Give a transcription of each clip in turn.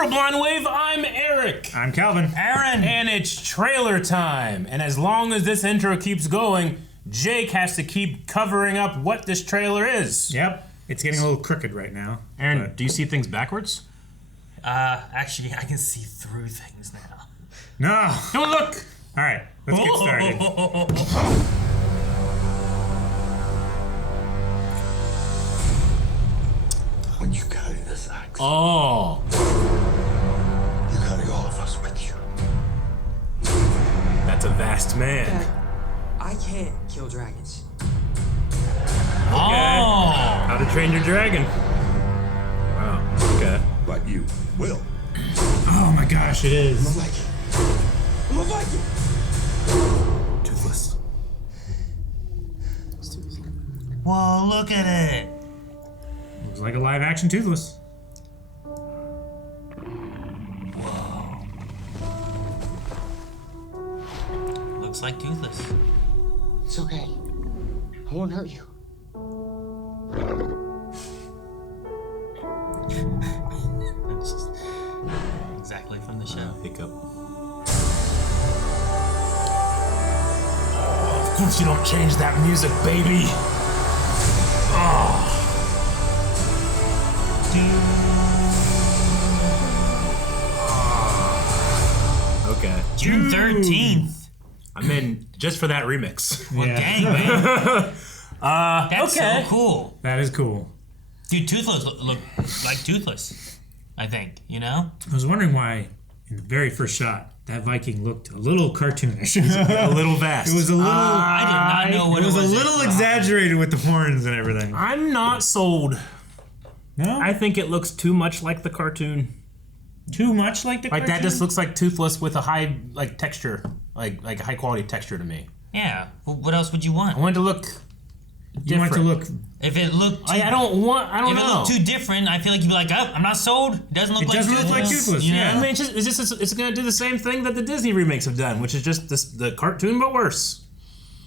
Real Blind Wave, I'm Eric. I'm Calvin. Aaron. And it's trailer time. And as long as this intro keeps going, Jake has to keep covering up what this trailer is. Yep. It's getting a little crooked right now. Aaron, do you see things backwards? Actually, I can see through things now. No. Don't look. All right, let's get started. When you carry this axe, Oh. you carry all of us with you. That's a vast man. Dad, I can't kill dragons. Oh. How to Train Your Dragon. Wow. Okay. But you will. Oh my gosh, it I'm a is. Viking. I'm a Viking. Toothless. Whoa, look at it. Looks like a live action Toothless. Looks like Toothless. It's okay. I won't hurt you. That's just exactly from the show. Hiccup. Oh, of course you don't change that music, baby. Okay. June 13th. I'm in just for that remix. Well, Yeah. dang, man. That's okay. so cool. That is cool. Dude, Toothless look like Toothless, I think, you know? I was wondering why, in the very first shot, that Viking looked a little cartoonish. A little vast. It was a little. I did not know what it was a was. little exaggerated with the horns and everything. I'm not sold. No, I think it looks too much like the cartoon. too much like the Like cartoon? that just looks like Toothless with a high texture, like a high quality texture to me. Yeah. Well, what else would you want? I want it to look You want it to look. If it looked too, I don't if it know. looked too different, I feel like you'd be like, oh, I'm not sold. It doesn't look It like doesn't look Toothless. like Toothless, You know? yeah. I mean, it's going to do the same thing that the Disney remakes have done, which is just the cartoon but worse.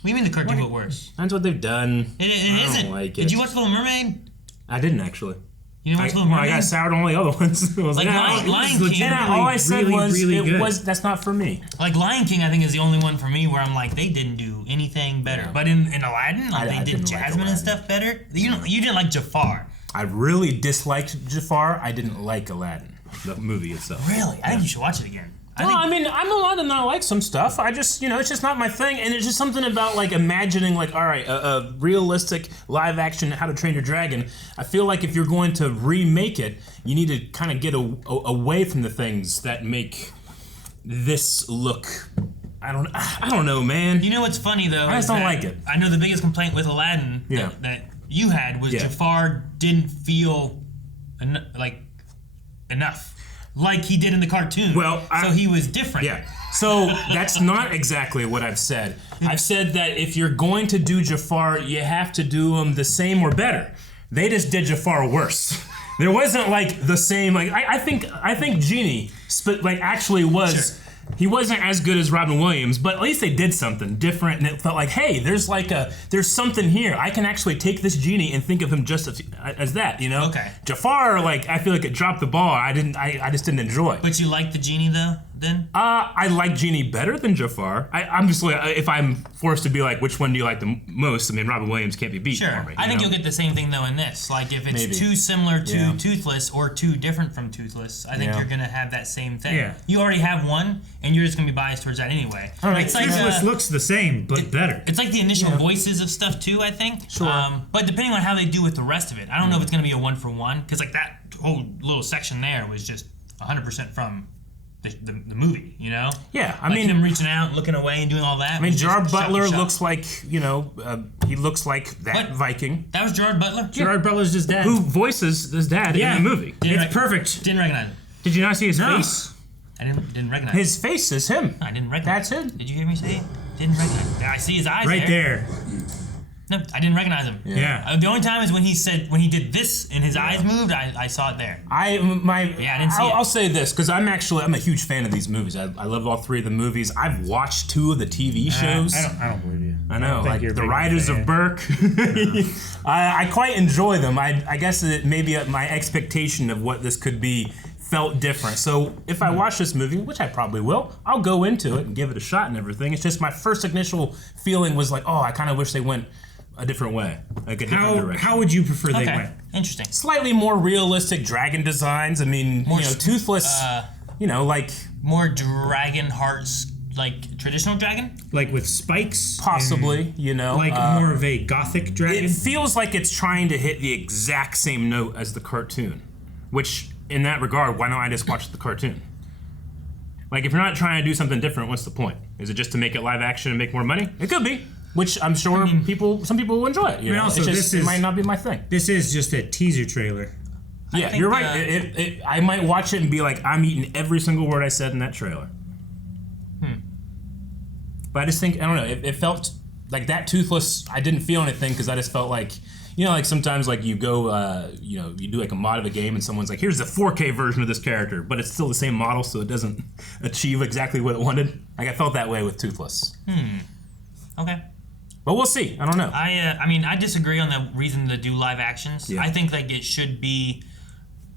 What do you mean the cartoon got worse? That's what they've done. It I don't isn't. like Did it. you watch Little Mermaid? I didn't actually. You didn't watch Little Well, Mermaid? I got soured on all the other ones. I was Like "Ah, Lion this is King. legit." All I said Really, was really it good. was that's not for me. Like Lion King, I think is the only one for me where I'm like, they didn't do anything better. Yeah. But in Aladdin, like I they did didn't like Jasmine and Aladdin. stuff better. You didn't like Jafar. I really disliked Jafar. I didn't like Aladdin, the movie itself. Really? I think you should watch it again. I mean, I'm allowed to not like some stuff. I just, it's just not my thing. And it's just something about, like, imagining, like, all right, a realistic live-action How to Train Your Dragon. I feel like if you're going to remake it, you need to kind of get away from the things that make this look... I don't know, man. You know what's funny though? I just is don't that like it. I know the biggest complaint with Aladdin Yeah. that you had was Yeah. Jafar didn't feel enough, like he did in the cartoon. Well, so he was different. Yeah. So that's not exactly what I've said. I've said that if you're going to do Jafar, you have to do him the same or better. They just did Jafar worse. There wasn't like the same. Like I think Genie, actually was. Sure. He wasn't as good as Robin Williams, but at least they did something different, and it felt like, hey, there's something here. I can actually take this genie and think of him just as that, Okay. Jafar, I feel like it dropped the ball. I just didn't enjoy. But you like the genie though? Then? I like Genie better than Jafar. I'm just like, if I'm forced to be like, which one do you like the most? I mean, Robin Williams can't be beat. Sure. For me, I think you'll get the same thing though in this. Like if it's Maybe. too similar to Yeah. Toothless or too different from Toothless, I think Yeah. you're gonna have that same thing. Yeah. You already have one, and you're just gonna be biased towards that anyway. All right. It's like Toothless looks the same, but better. It's like the initial voices of stuff too, I think. Sure. But depending on how they do with the rest of it, I don't know if it's gonna be a 1-for-1 because like that whole little section there was just 100% from the movie, Yeah, I Like mean, him reaching out, looking away, and doing all that. I mean, was just Gerard shot for Butler shot. looks like, he looks like that What? Viking That was Gerard Butler. Gerard Butler's just dad. who voices his dad Yeah. in the movie. It's perfect. Didn't recognize him. Did you not see his No. face? I didn't recognize. His face is him. I didn't recognize. That's it. Did you hear me say it? Didn't recognize. I see his eyes Right there. No, I didn't recognize him. Yeah. The only time is when he did this and his eyes moved. I saw it there. I didn't see it. I'll say this because I'm a huge fan of these movies. I love all three of the movies. I've watched 2 of the TV shows. I don't believe you. I know, don't think like you're a The big Riders fan. of Burke. I quite enjoy them. I guess that maybe my expectation of what this could be felt different. So if I watch this movie, which I probably will, I'll go into it and give it a shot and everything. It's just my first initial feeling was like, oh, I kind of wish they went a different way, like a different direction. How would you prefer they Okay, went? interesting. Slightly more realistic dragon designs. I mean, toothless, like More dragon hearts, like traditional dragon. Like with spikes? possibly, Like more of a gothic dragon? It feels like it's trying to hit the exact same note as the cartoon, which, in that regard, why don't I just watch the cartoon? Like, if you're not trying to do something different, what's the point? Is it just to make it live action and make more money? It could be, which I'm sure some people will enjoy it. You know? also, It's just, it might not be my thing. This is just a teaser trailer. Yeah, think, you're right. I might watch it and be like, I'm eating every single word I said in that trailer. But I just think, I don't know, it felt like that toothless, I didn't feel anything because I just felt like, like sometimes like you go, you do like a mod of a game and someone's like, here's the 4K version of this character, but it's still the same model, so it doesn't achieve exactly what it wanted. Like I felt that way with Toothless. Okay. But we'll see. I don't know. I disagree on the reason to do live actions. Yeah. I think like it should be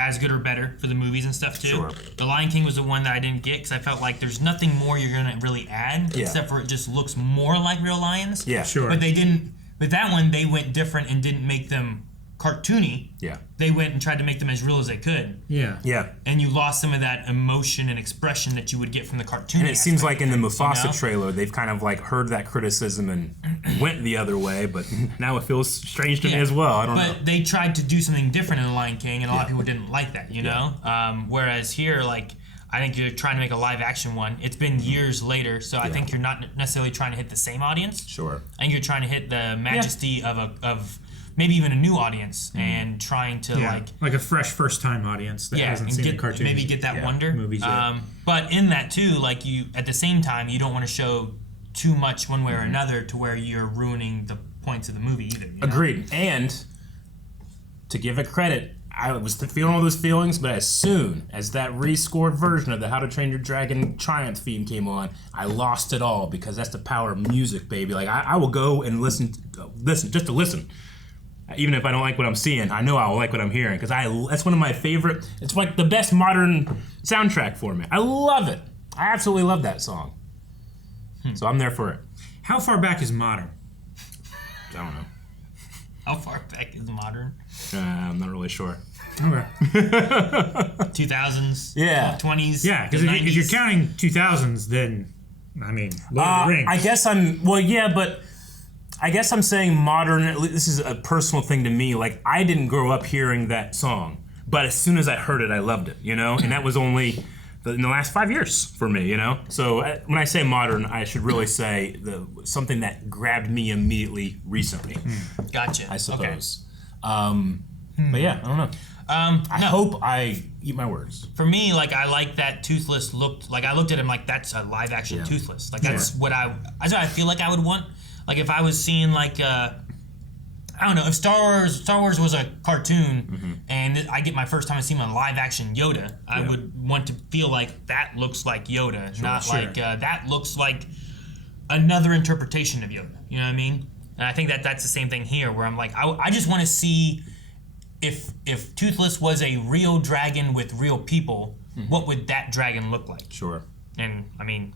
as good or better for the movies and stuff too. Sure. The Lion King was the one that I didn't get because I felt like there's nothing more you're gonna really add Yeah. except for it just looks more like real lions. Yeah. Sure. But they didn't. With that one, they went different and didn't make them cartoony. Yeah. They went and tried to make them as real as they could. Yeah. Yeah. And you lost some of that emotion and expression that you would get from the cartoon. And it seems like in the Mufasa you know? trailer, they've kind of like heard that criticism and went the other way, but now it feels strange to me as well. I don't know. But they tried to do something different in The Lion King, and a lot of people didn't like that, you know? Whereas here, like, I think you're trying to make a live action one. It's been years later, so I think you're not necessarily trying to hit the same audience. Sure. I think you're trying to hit the majesty of maybe even a new audience and trying to like a fresh first-time audience that hasn't and seen get, the cartoons. maybe get that wonder. movies yet. But in that too, like you at the same time, you don't want to show too much one way or another to where you're ruining the points of the movie either. You know? Agreed. And to give it credit, I was feeling all those feelings, but as soon as that rescored version of the How to Train Your Dragon Triumph theme came on, I lost it all because that's the power of music, baby. Like I will go and listen just to listen. Even if I don't like what I'm seeing, I know I'll like what I'm hearing because that's one of my favorite. It's like the best modern soundtrack for me. I love it. I absolutely love that song. So I'm there for it. How far back is modern? I don't know. How far back is modern? I'm not really sure. Okay. 2000s, Yeah. 20s. Yeah, because if you're counting 2000s, then, I mean, Lord of the Rings. I guess I guess I'm saying modern. This is a personal thing to me. Like I didn't grow up hearing that song, but as soon as I heard it, I loved it. You know, and that was only in the last 5 years for me. You know, so when I say modern, I should really say something that grabbed me immediately recently. Gotcha. I suppose. But yeah, I don't know. I hope I eat my words. For me, like I like that Toothless looked like. I looked at him like that's a live action Toothless. Like that's what that's what I feel like I would want. Like if I was seeing like I don't know, if Star Wars was a cartoon and I get my first time to see him on live action Yoda, I would want to feel like that looks like Yoda, not like that looks like another interpretation of Yoda. You know what I mean? And I think that's the same thing here, where I'm like I just want to see if Toothless was a real dragon with real people, what would that dragon look like? Sure. And I mean,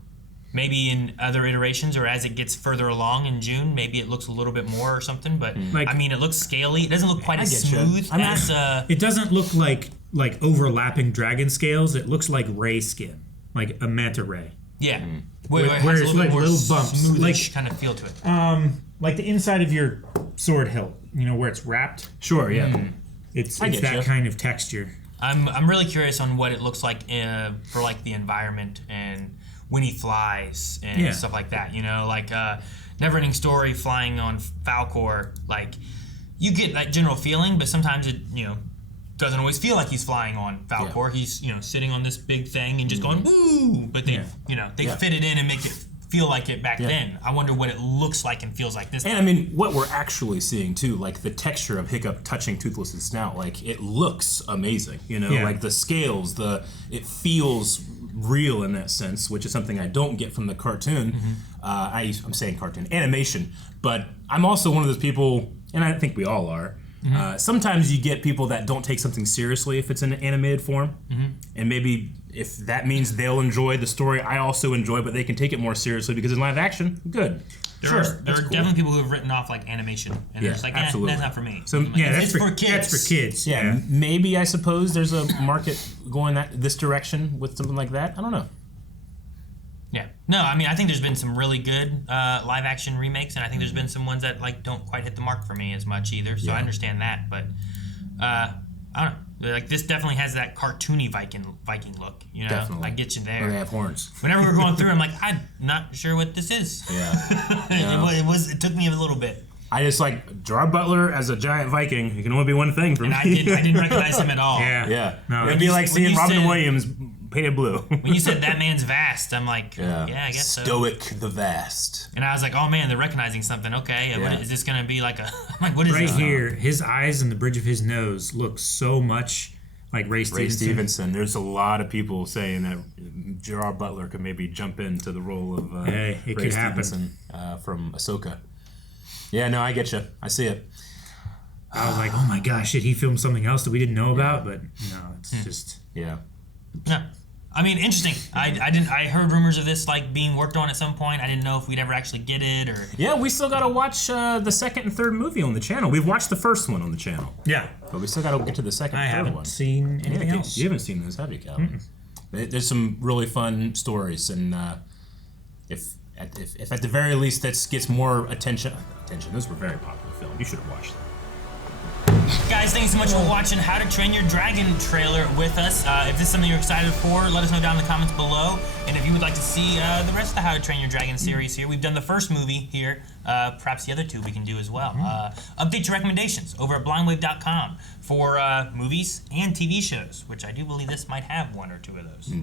maybe in other iterations or as it gets further along in June, maybe it looks a little bit more or something. But Like- I mean, it looks scaly. It doesn't look quite as get you. smooth I'm as. It doesn't look like overlapping dragon scales. It looks like ray skin, like a manta ray. Yeah. Where it has it's a like bit more little bumps, smoothish like- kind of feel to it. Like the inside of your sword hilt, where it's wrapped. Sure. Yeah. It's get that you. kind of texture. I'm really curious on what it looks like for like the environment and when he flies and stuff like that. You know, like Neverending Story flying on Falkor. Like you get that general feeling, but sometimes it doesn't always feel like he's flying on Falkor. Yeah. He's sitting on this big thing and just going woo. But they they fit it in and make it feel like it back then. I wonder what it looks like and feels like this And I time. mean, what we're actually seeing too, like the texture of Hiccup touching Toothless's snout, like it looks amazing. Like the scales, it feels real in that sense, which is something I don't get from the cartoon. I'm saying cartoon animation, but I'm also one of those people, and I think we all are, Sometimes you get people that don't take something seriously if it's in an animated form, and maybe if that means they'll enjoy the story I also enjoy, but they can take it more seriously because in live action, good. There are definitely people who have written off like animation, and they're just like, absolutely. That's not for me. So it's for kids. That's for kids. Yeah, maybe I suppose there's a market going this direction with something like that. I don't know. Yeah. No, I mean, I think there's been some really good live action remakes, and I think there's been some ones that like don't quite hit the mark for me as much either. So I understand that, but I don't know. Like this definitely has that cartoony Viking look. You know, Definitely. I get you there. Or they have horns. Whenever we're going through, I'm like, I'm not sure what this is. Yeah. It took me a little bit. I just like Gerard Butler as a giant Viking. He can only be one thing for me. And I didn't recognize him at all. Yeah. Yeah. No, It'd be like when seeing you Robin said- Williams painted blue. When you said that man's vast, I'm like, yeah, I guess so. Stoic the Vast. And I was like, oh man, they're recognizing something. Okay, Yeah. what, is this gonna be like a? I'm like, what is Right this? here, his eyes and the bridge of his nose look so much like Ray Stevenson. There's a lot of people saying that Gerard Butler could maybe jump into the role of Hey, it Ray could happen. Stevenson from Ahsoka. Yeah, no, I get you. I see it. I was like, oh my gosh, did he film something else that we didn't know about? But no, it's just Yeah. No. I mean, interesting. I heard rumors of this like being worked on at some point. I didn't know if we'd ever actually get it or. Yeah, we still got to watch the second and third movie on the channel. We've watched the first one on the channel, yeah. but we still got to get to the second I and third haven't one. seen anything Yeah, else. you haven't seen those, have you, Calvin? There's some really fun stories, and if at the very least that gets more attention. Those were very popular films. You should have watched them. Guys, thanks so much for watching How to Train Your Dragon trailer with us. If this is something you're excited for, let us know down in the comments below. And if you would like to see the rest of the How to Train Your Dragon series here, we've done the first movie here. Perhaps the other two we can do as well. Update your recommendations over at blindwave.com for movies and TV shows, which I do believe this might have one or two of those.